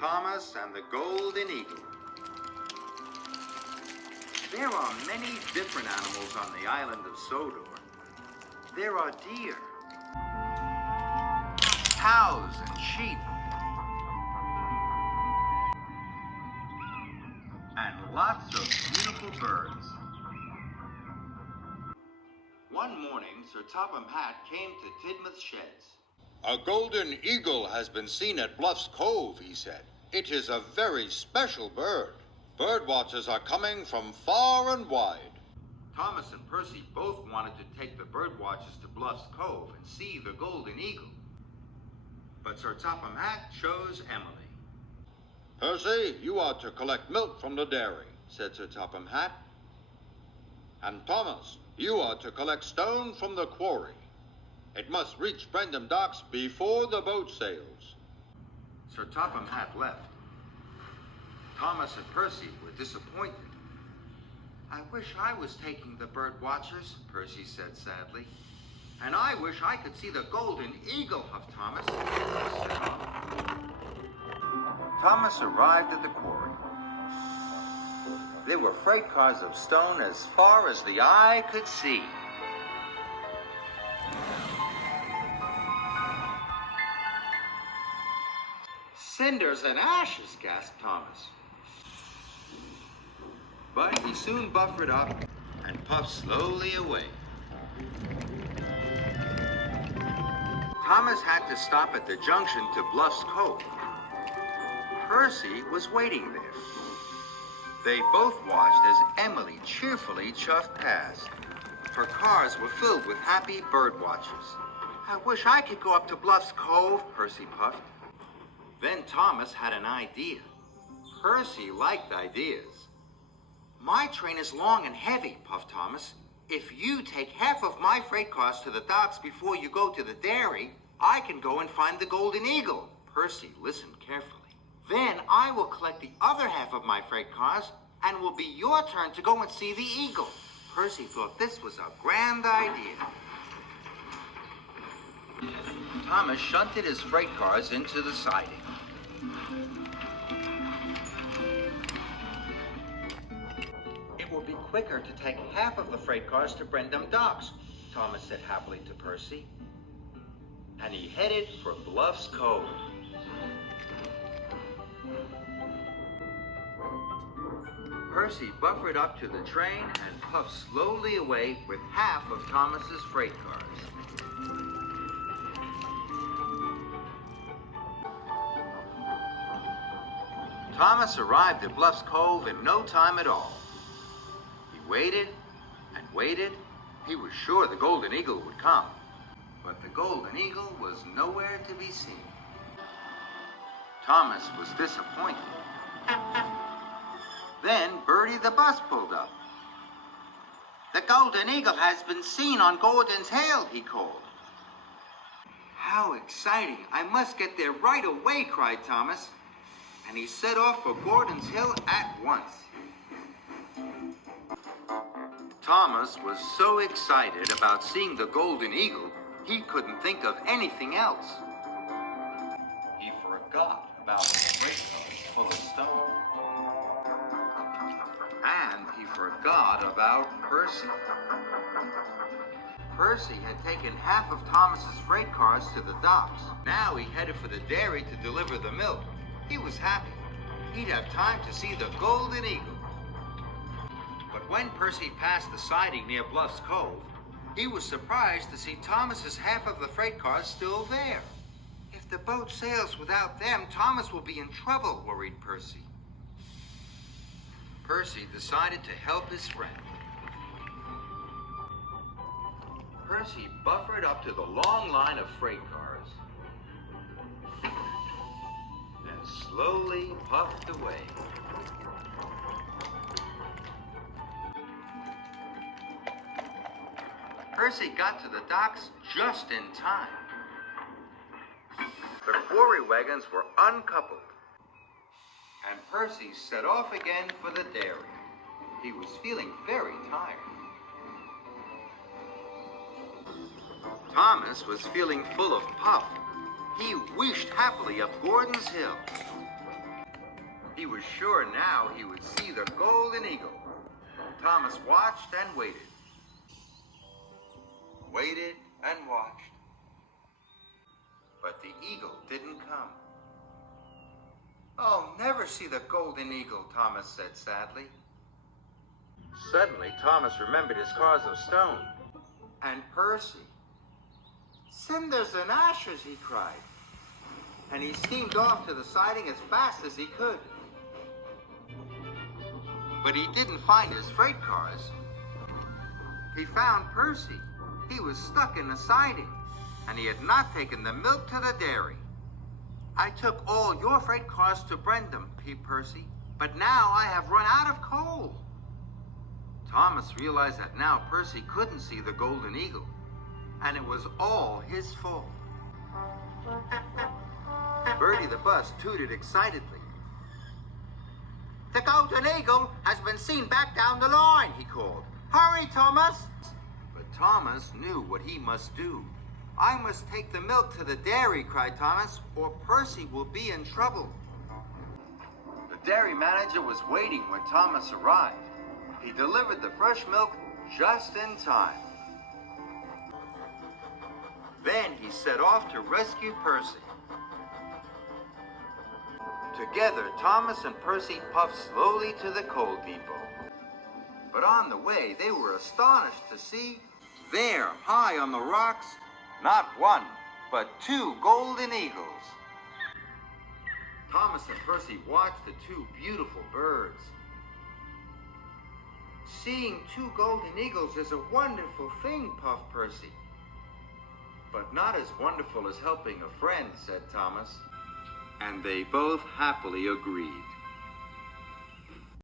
Thomas and the Golden Eagle. There are many different animals on the island of Sodor. There are deer, cows and sheep, and lots of beautiful birds. One morning, Sir Topham Hatt came to Tidmouth's sheds. "A golden eagle has been seen at Bluff's Cove," he said. "It is a very special bird. Bird watchers are coming from far and wide." Thomas and Percy both wanted to take the bird watchers to Bluff's Cove and see the Golden Eagle. But Sir Topham Hatt chose Emily. "Percy, you are to collect milk from the dairy," said Sir Topham Hatt. "And Thomas, you are to collect stone from the quarry. It must reach Brendam Docks before the boat sails." Sir Topham Hatt left. Thomas and Percy were disappointed. "I wish I was taking the bird watchers," Percy said sadly. "And I wish I could see the Golden Eagle," huffed Thomas. Thomas arrived at the quarry. There were freight cars of stone as far as the eye could see. "Cinders and ashes," gasped Thomas. But he soon buffered up and puffed slowly away. Thomas had to stop at the junction to Bluff's Cove. Percy was waiting there. They both watched as Emily cheerfully chuffed past. Her cars were filled with happy bird watchers. "I wish I could go up to Bluff's Cove," Percy puffed. Then Thomas had an idea. Percy liked ideas. "My train is long and heavy," puffed Thomas. "If you take half of my freight cars to the docks before you go to the dairy, I can go and find the Golden Eagle." Percy listened carefully. "Then I will collect the other half of my freight cars, and it will be your turn to go and see the eagle." Percy thought this was a grand idea. Thomas shunted his freight cars into the siding. "It will be quicker to take half of the freight cars to Brendam Docks," Thomas said happily to Percy. And he headed for Bluff's Cove. Percy buffered up to the train and puffed slowly away with half of Thomas's freight cars. Thomas arrived at Bluff's Cove in no time at all. He waited and waited. He was sure the Golden Eagle would come. But the Golden Eagle was nowhere to be seen. Thomas was disappointed. Then Bertie the bus pulled up. "The Golden Eagle has been seen on Gordon's Hill," he called. "How exciting! I must get there right away," cried Thomas. And he set off for Gordon's Hill at once. Thomas was so excited about seeing the Golden Eagle, he couldn't think of anything else. He forgot about the freight cars full of stone. And he forgot about Percy. Percy had taken half of Thomas's freight cars to the docks. Now he headed for the dairy to deliver the milk. He was happy. He'd have time to see the Golden Eagle. But when Percy passed the siding near Bluff's Cove, he was surprised to see Thomas's half of the freight cars still there. "If the boat sails without them, Thomas will be in trouble," worried Percy. Percy decided to help his friend. Percy buffered up to the long line of freight cars and slowly puffed away. Percy got to the docks just in time. The quarry wagons were uncoupled, and Percy set off again for the dairy. He was feeling very tired. Thomas was feeling full of puff. He wished happily up Gordon's Hill. He was sure now he would see the golden eagle. Thomas watched and waited. Waited and watched. But the eagle didn't come. "I'll never see the golden eagle," Thomas said sadly. Suddenly, Thomas remembered his cars of stone. And Percy. "Cinders and ashes," he cried. And he steamed off to the siding as fast as he could. But he didn't find his freight cars. He found Percy. He was stuck in the siding, and he had not taken the milk to the dairy. "I took all your freight cars to Brendam," peeped Percy, "but now I have run out of coal." Thomas realized that now Percy couldn't see the golden eagle, and it was all his fault. Bertie the bus tooted excitedly. "The golden eagle has been seen back down the line," he called. "Hurry, Thomas!" But Thomas knew what he must do. "I must take the milk to the dairy," cried Thomas, "or Percy will be in trouble." The dairy manager was waiting when Thomas arrived. He delivered the fresh milk just in time. Then he set off to rescue Percy. Together, Thomas and Percy puffed slowly to the coal depot. But on the way, they were astonished to see, there, high on the rocks, not one, but 2 golden eagles. Thomas and Percy watched the 2 beautiful birds. "Seeing 2 golden eagles is a wonderful thing," puffed Percy. "But not as wonderful as helping a friend," said Thomas. And they both happily agreed.